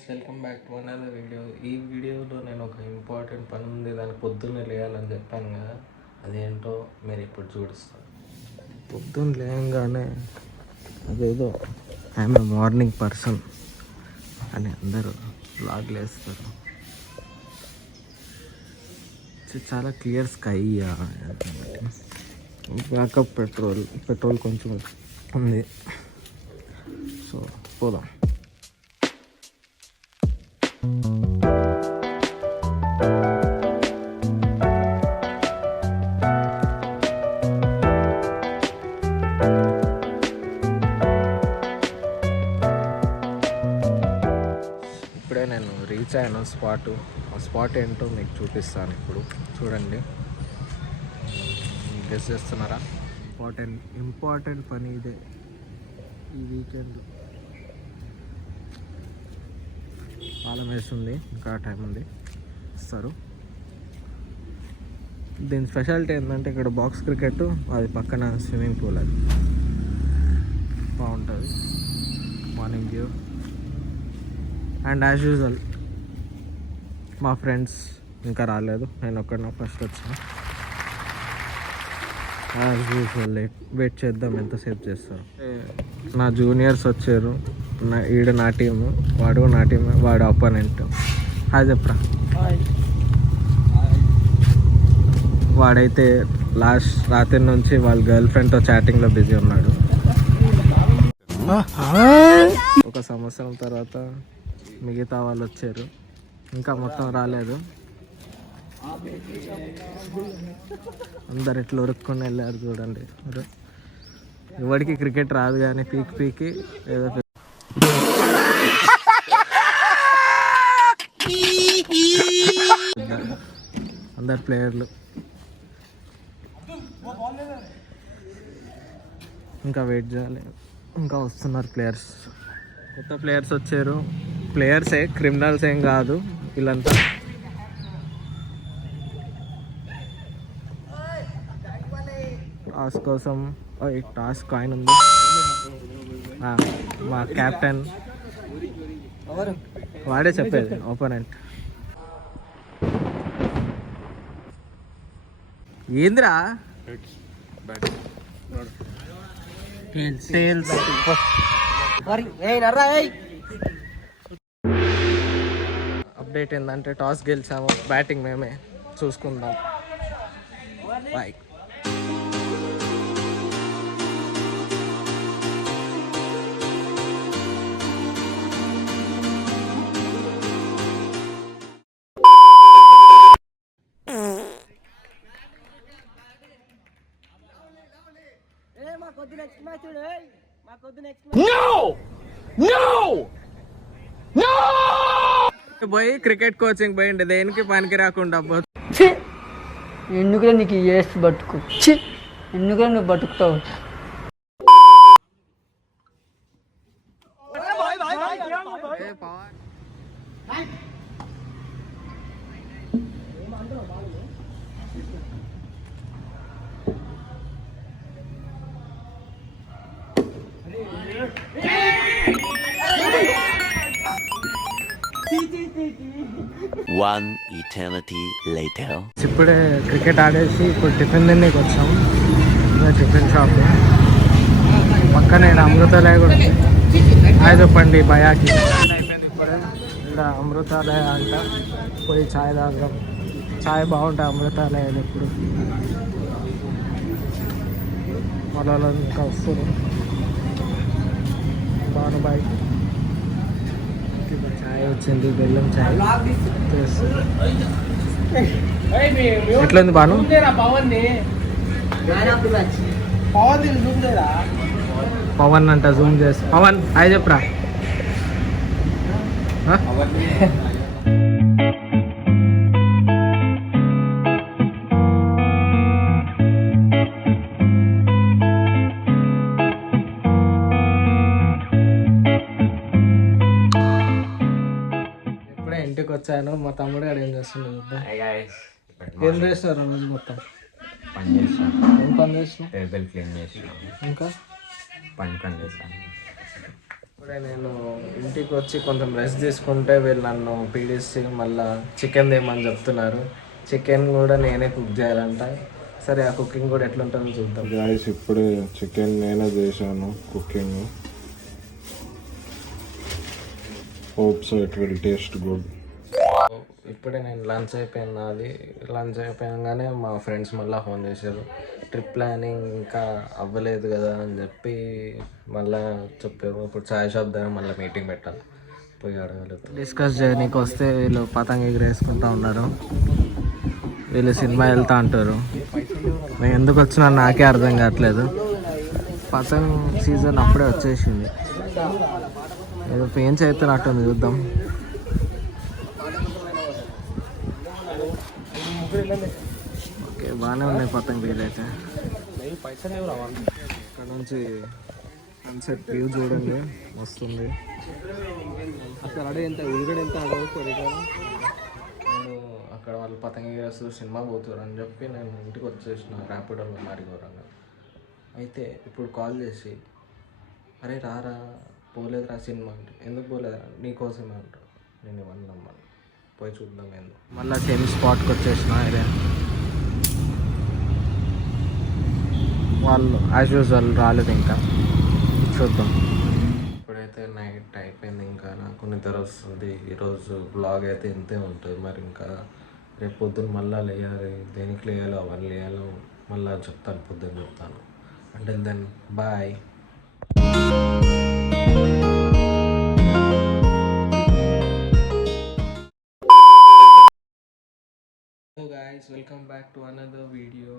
Guys, welcome back to another video. ఈ వీడియోలో నేను ఒక ఇంపార్టెంట్ పని ఉంది, దాన్ని పొద్దున్నే లేయాలని చెప్పాను కదా, అదేంటో మీరు ఇప్పుడు చూపిస్తాను. పొద్దున్న లేయంగానే అదేదో ఐఎమ్ ఏ మార్నింగ్ పర్సన్ అని అందరూ వ్లాగ్లు వేస్తారు. చాలా క్లియర్ స్కై, బ్యాకప్ పెట్రోల్ కొంచెం ఉంది. సో పోదాం. ఇప్పుడే నేను రీచ్ అయ్యాను ఆ స్పాట్ ఏంటో మీకు చూపిస్తాను. ఇప్పుడు చూడండి, గెస్ చేస్తున్నారా? ఇంపార్టెంట్ పని ఇదే. ఈ వీకెండ్ పాలం వేస్తుంది, ఇంకా టైం ఉంది, ఇస్తారు. దీని స్పెషాలిటీ ఏంటంటే ఇక్కడ బాక్స్ క్రికెట్, అది పక్కన స్విమ్మింగ్ పూల్. అది బాగుంటుంది. Morning view. And as usual మా ఫ్రెండ్స్ ఇంకా రాలేదు, నేను ఒక్కడిన ఫస్ట్ వచ్చాను. యాజ్ యూజువల్ వెయిట్ చేద్దాం ఎంతసేపు చేస్తారు. నా జూనియర్స్ వచ్చారు. ఈడు నా టీము, వాడు నా టీము, వాడు అపోనెంట్. హాయ్ చెప్పరా. వాడైతే రాత్రి నుంచి వాళ్ళ గర్ల్ ఫ్రెండ్తో చాటింగ్లో బిజీ ఉన్నాడు. ఒక సంవత్సరం తర్వాత మిగతా వాళ్ళు వచ్చారు, ఇంకా మొత్తం రాలేదు. అందరు ఇట్లా ఉరుక్కుని వెళ్ళారు. చూడండి, ఎవరికి క్రికెట్ రాదు కానీ పీకి ఏదో అందరు ప్లేయర్లు. ఇంకా వెయిట్ చేయాలి, ఇంకా వస్తున్నారు ప్లేయర్స్. కొత్త ప్లేయర్స్ వచ్చారు. ప్లేయర్సే, క్రిమినల్స్ ఏం కాదు వీళ్ళంతా. టాస్క్ కోసం టాస్క్ కాయిన్ ఉంది. మా కెప్టెన్ వాడే చెప్పేది, ఓపోనెంట్. ఏంద్రా అప్డేట్ ఏంటంటే టాస్ గెలిచాము, బ్యాటింగ్ మేమే. చూసుకుందాం. బాయ్. పోయి క్రికెట్ కోచింగ్ పోయింది, దేనికి పనికి రాకుండా. ఎందుకులే నీకు వేస్ట్ బతుకు, ఎందుకులే నువ్వు బతుకుతావు. One eternity later. ఇప్పుడే క్రికెట్ ఆడేసి ఇప్పుడు టిఫిన్ తినేకి వచ్చాము. టిఫిన్ షాప్ పక్కనే అమృతాలయ కూడా ఉంది. హాయ్ చెప్పండి భయాకి. అయిపోయింది ఇప్పుడు. ఇక్కడ అమృతాలయ అంట, పోయి ఛాయ్ తాగడం. ఛాయ్ బాగుంటాయి అమృతాలయాలు. ఇప్పుడు మళ్ళీ ఇంకా వస్తారు. బానుబాయ్ ఛాయ్ వచ్చింది, బెల్లం ఛాయ్. ఎట్లుంది బాను? పవన్ అంట, జూమ్ చేసి. పవన్ హాయ్ చెప్పరా. ఇంటికి వచ్చాను. మా తమ్ముడు గారు ఏం చేస్తున్నాడు? ఏం చేస్తున్నారు రోజు మొత్తం? పని చేస్తాను. ఏం పని చేస్తున్నావు? టేబుల్ క్లీన్ చేసినాను. ఇంకా పని చేస్తాను. ఇప్పుడే నేను ఇంటికి వచ్చి కొంచెం రెస్ట్ తీసుకుంటే వీళ్ళు నన్ను పీడిస్తే మళ్ళీ చికెన్ తేమని చెప్తున్నారు. చికెన్ కూడా నేనే కుక్ చేయాలంట. సరే ఆ కుకింగ్ కూడా ఎట్లుంటుందో చూద్దాం. గాయస్ ఇప్పుడే చికెన్ నేనే చేశాను cooking. Hope so it will taste good. ఇప్పుడే నేను లంచ్ అయిపోయింది. నాది లంచ్ అయిపోయాగానే మా ఫ్రెండ్స్ మళ్ళీ ఫోన్ చేశారు. ట్రిప్ ప్లానింగ్ ఇంకా అవ్వలేదు కదా అని చెప్పి మళ్ళీ చెప్పారు. ఇప్పుడు చాయ్ షాప్ దగ్గర మళ్ళీ మీటింగ్ పెట్టాలి, పోయి అడగలేదు. డిస్కస్ చేయడానికి వస్తే వీళ్ళు పతంగ ఎగిరేసుకుంటూ ఉన్నారు. వీళ్ళు సినిమా వెళ్తా అంటారు. నేను ఎందుకు వచ్చినా నాకే అర్థం కావట్లేదు. పతంగ్ సీజన్ అప్పుడే వచ్చేసింది. ఏదో పెయిన్స్ అవుతున్నట్టుంది, చూద్దాం. ఓకే, బాగానే ఉన్నాయి పతంగ్ వీలైతే. ఇక్కడ నుంచి సన్సెట్ వ్యూ చూడండి, వస్తుంది. అక్కడ ఎంత ఉడిగడు ఎంత నేను అక్కడ వాళ్ళు పతంగ ఎగరేస్తూ సినిమా పోతారు అని చెప్పి నేను ఇంటికి వచ్చేసిన ర్యాపిడోలో మారిగోరంగా. అయితే ఇప్పుడు కాల్ చేసి అరే రారా పోలేదురా సినిమా అంటే, ఎందుకు పోలేదురా నీకోసమే అంటారు. నేను ఇవన్నీ నమ్మను, పోయి చూద్దాం ఏందో. మళ్ళీ సేమ్ స్పాట్కి వచ్చేసిన. ఇదే వాళ్ళు యాజ్ యూజువల్ రాలేదు, ఇంకా చూద్దాం. ఇప్పుడైతే నైట్ అయిపోయింది, ఇంకా నాకు నిద్ర వస్తుంది. ఈరోజు బ్లాగ్ అయితే ఇంతే ఉంటుంది. మరి ఇంకా రేపు పొద్దున్న మళ్ళీ లేయాలి, దేనికి లేయాలో అవన్నీ లేయాలో మళ్ళీ చెప్తాను, పొద్దున్న చెప్తాను. అంటే then bye. Hello guys, welcome back to another video.